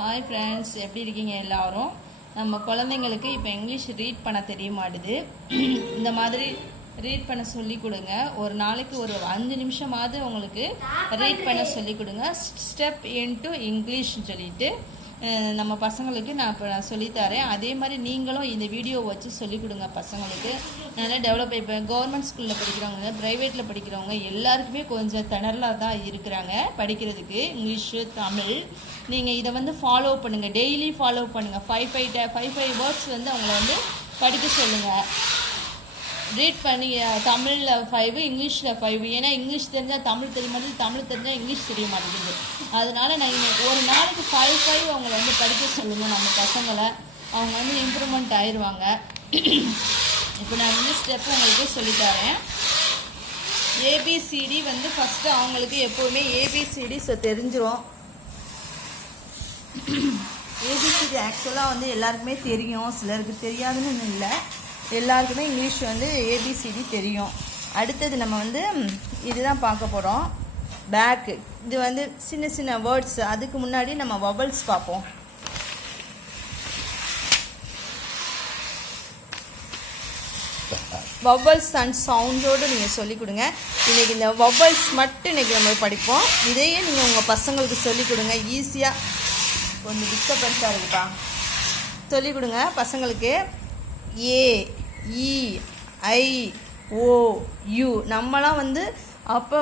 Hi friends, எப்படி இருக்கீங்க எல்லாரும்? நம்ம குழந்தைங்களுக்கு இப்போ இங்கிலீஷ் ரீட் பண்ண தெரிய மாட்டுது. இந்த மாதிரி ரீட் பண்ண சொல்லி கொடுங்க. ஒரு நாளைக்கு ஒரு 5 நிமிஷமாவது உங்களுக்கு ரீட் பண்ண சொல்லி கொடுங்க. ஸ்டெப் இன்டு இங்கிலீஷ்னு சொல்லிட்டு நம்ம பசங்களுக்கு நான் இப்போ சொல்லித்தரேன். அதே மாதிரி நீங்களும் இந்த வீடியோ வச்சு சொல்லிக் கொடுங்க. பசங்களுக்கு நல்லா டெவலப். இப்போ கவர்மெண்ட் ஸ்கூலில் படிக்கிறவங்க, ப்ரைவேட்டில் படிக்கிறவங்க எல்லாருக்குமே கொஞ்சம் திணறலாக தான் இருக்கிறாங்க படிக்கிறதுக்கு இங்கிலீஷு, தமிழ். நீங்கள் இதை ஃபாலோ பண்ணுங்கள், டெய்லி ஃபாலோ பண்ணுங்கள். 5 வேர்ட்ஸ் அவங்கள படிக்க சொல்லுங்கள். ரீட் பண்ணி தமிழில் 5, இங்கிலீஷில் 5. ஏன்னா இங்கிலீஷ் தெரிஞ்சால் தமிழ் தெரிய மாட்டேங்குது, தமிழ் தெரிஞ்சால் இங்கிலீஷ் தெரிய மாட்டேங்குது. அதனால் நான் ஒரு நாளைக்கு 5 அவங்கள படிக்க சொல்லுங்கள். நம்ம பசங்களை அவங்க இம்ப்ரூவ்மெண்ட் ஆயிடுவாங்க. இப்போ நான் ஸ்டெப் உங்களுக்கு சொல்லித்தரேன். ஏபிசிடி ஃபஸ்ட்டு அவங்களுக்கு எப்போவுமே ஏபிசிடி தெரிஞ்சிடும். ஏபிசிடி ஆக்சுவலாக எல்லாருக்குமே தெரியும், சிலருக்கு தெரியாதுன்னு இல்லை. எல்லாருக்குமே இங்கிலீஷ் ஏபிசிடி தெரியும். அடுத்தது நம்ம இதுதான் பார்க்க போகிறோம். பேக்கு இது சின்ன சின்ன வேர்ட்ஸ். அதுக்கு முன்னாடி நம்ம வவல்ஸ் பார்ப்போம். வவல்ஸ் அண்ட் சவுண்டோடு நீங்கள் சொல்லிக் கொடுங்க. இன்றைக்கி இந்த வவல்ஸ் மட்டும் இன்றைக்கி நம்ம படிப்போம். இதையே நீங்கள் உங்கள் பசங்களுக்கு சொல்லிக் கொடுங்க. ஈஸியாக கொஞ்சம் டிஸ்டர்பன்ஸாக இருக்குப்பா. சொல்லிக் கொடுங்க பசங்களுக்கு. ஏ, இ, ஐ, ஓ, யூ. நம்மலாம் அப்போ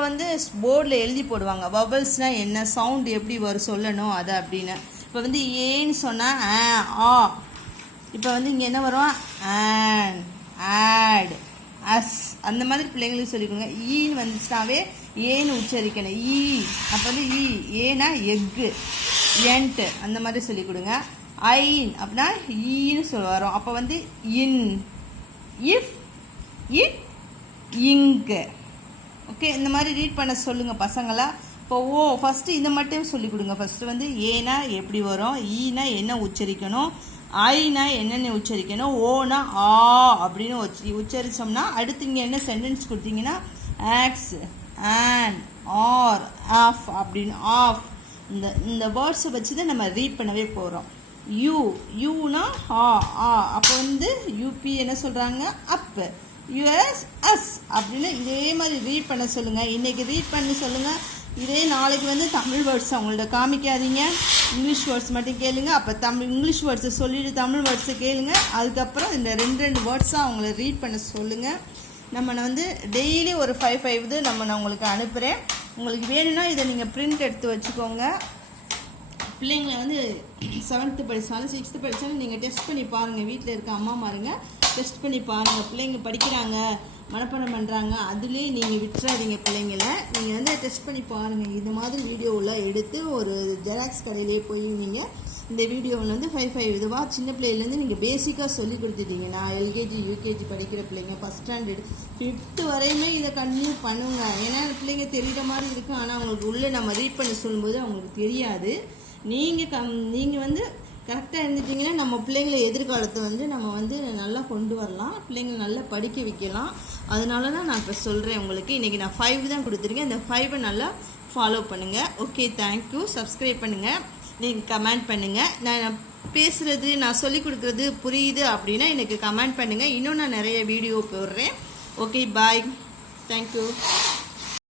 போர்டில் எழுதி போடுவாங்க வவல்ஸ்னால் என்ன, சவுண்டு எப்படி வரும் சொல்லணும் அதை அப்படின்னு. இப்போ ஏன்னு சொன்னால் ஆ. இப்போ இங்கே என்ன வரும்? On, at, as. அந்த மாதிரி பிள்ளைங்களுக்கு சொல்லிக்கோங்க. ஈன்னு வந்துச்சுனாவே ஏன்னு உச்சரிக்கணும். ஈ. அப்போ ஈ. ஏன்னா எக்கு, என்ட்டு அந்த மாதிரி சொல்லிக் கொடுங்க. ஐன் அப்படின்னா ஈன்னு வரும். அப்போ இன், இஃப், இட், இங்கு. ஓகே, இந்த மாதிரி ரீட் பண்ண சொல்லுங்கள் பசங்களா. இப்போ ஓ ஃபஸ்ட்டு இதை மட்டும் சொல்லிக் கொடுங்க. ஃபஸ்ட்டு ஏனா எப்படி வரும், ஈனா என்ன உச்சரிக்கணும், ஐனா என்னென்ன உச்சரிக்கணும், ஓனா ஆ அப்படின்னு உச்சரித்தோம்னா அடுத்து இங்கே என்ன சென்டென்ஸ் கொடுத்தீங்கன்னா ஆக்ஸ், ஆன், ஆர், ஆஃப் அப்படின்னு. ஆஃப் இந்த வேர்ட்ஸை வச்சு தான் நம்ம ரீட் பண்ணவே போகிறோம். யூ, யூனா ஆ. அப்போ யூபி என்ன சொல்கிறாங்க, அப். யுஎஸ், அஸ் அப்படின்னு இதே மாதிரி ரீட் பண்ண சொல்லுங்கள். இன்றைக்கி ரீட் பண்ணி சொல்லுங்கள். இதே நாளைக்கு தமிழ் வேர்ட்ஸ் அவங்கள்ட்ட காமிக்காதீங்க, இங்கிலீஷ் வேர்ட்ஸ் மட்டும் கேளுங்க. அப்போ இங்கிலீஷ் வேர்ட்ஸை சொல்லிவிட்டு தமிழ் வேர்ட்ஸை கேளுங்க. அதுக்கப்புறம் இந்த ரெண்டு வேர்ட்ஸாக அவங்கள ரீட் பண்ண சொல்லுங்கள். நம்ம டெய்லி ஒரு 5 இது நான் உங்களுக்கு அனுப்புகிறேன். உங்களுக்கு வேணும்னா இதை நீங்கள் பிரிண்ட் எடுத்து வச்சுக்கோங்க. பிள்ளைங்களை 7th படித்தாலும் 6th படித்தாலும் நீங்கள் டெஸ்ட் பண்ணி பாருங்கள். வீட்டில் இருக்க அம்மாமாருங்க டெஸ்ட் பண்ணி பாருங்கள். பிள்ளைங்க படிக்கிறாங்க, மனப்பாடம் பண்ணுறாங்க, அதுலேயே நீங்கள் விட்டுறாதீங்க பிள்ளைங்களை. நீங்கள் டெஸ்ட் பண்ணி பாருங்கள். இது மாதிரி வீடியோவில் எடுத்து ஒரு ஜெராக்ஸ் கடையிலே போய் நீங்கள் இந்த வீடியோவில் 5 இதுவாக சின்ன பிள்ளையிலேருந்து நீங்கள் பேசிக்காக சொல்லி கொடுத்துட்டீங்கன்னா எல்கேஜி, யூகேஜி படிக்கிற பிள்ளைங்க 1st ஸ்டாண்டர்ட் 5th வரையுமே இதை கண்டினியூ பண்ணுங்க. ஏன்னா பிள்ளைங்க தெரிகிற மாதிரி இருக்கும், ஆனால் அவங்களுக்கு உள்ளே நம்ம ரீட் பண்ணி சொல்லும்போது அவங்களுக்கு தெரியாது. நீங்கள் கரெக்டாக இருந்துட்டிங்கன்னா நம்ம பிள்ளைங்களை எதிர்காலத்தை நம்ம நல்லா கொண்டு வரலாம், பிள்ளைங்களை நல்லா படிக்க வைக்கலாம். அதனால தான் நான் இப்போ சொல்கிறேன் உங்களுக்கு. இன்றைக்கி நான் 5 தான் கொடுத்துருக்கேன். இந்த 5 நல்லா ஃபாலோ பண்ணுங்கள். Okay, thank you. சப்ஸ்கிரைப் பண்ணுங்கள், நீங்கள் கமெண்ட் பண்ணுங்கள். நான் பேசுகிறது, நான் சொல்லிக் கொடுக்குறது புரியுது அப்படின்னா எனக்கு கமெண்ட் பண்ணுங்கள். இன்னும் நான் நிறைய வீடியோ போடுறேன். ஓகே, பாய், தேங்க்யூ.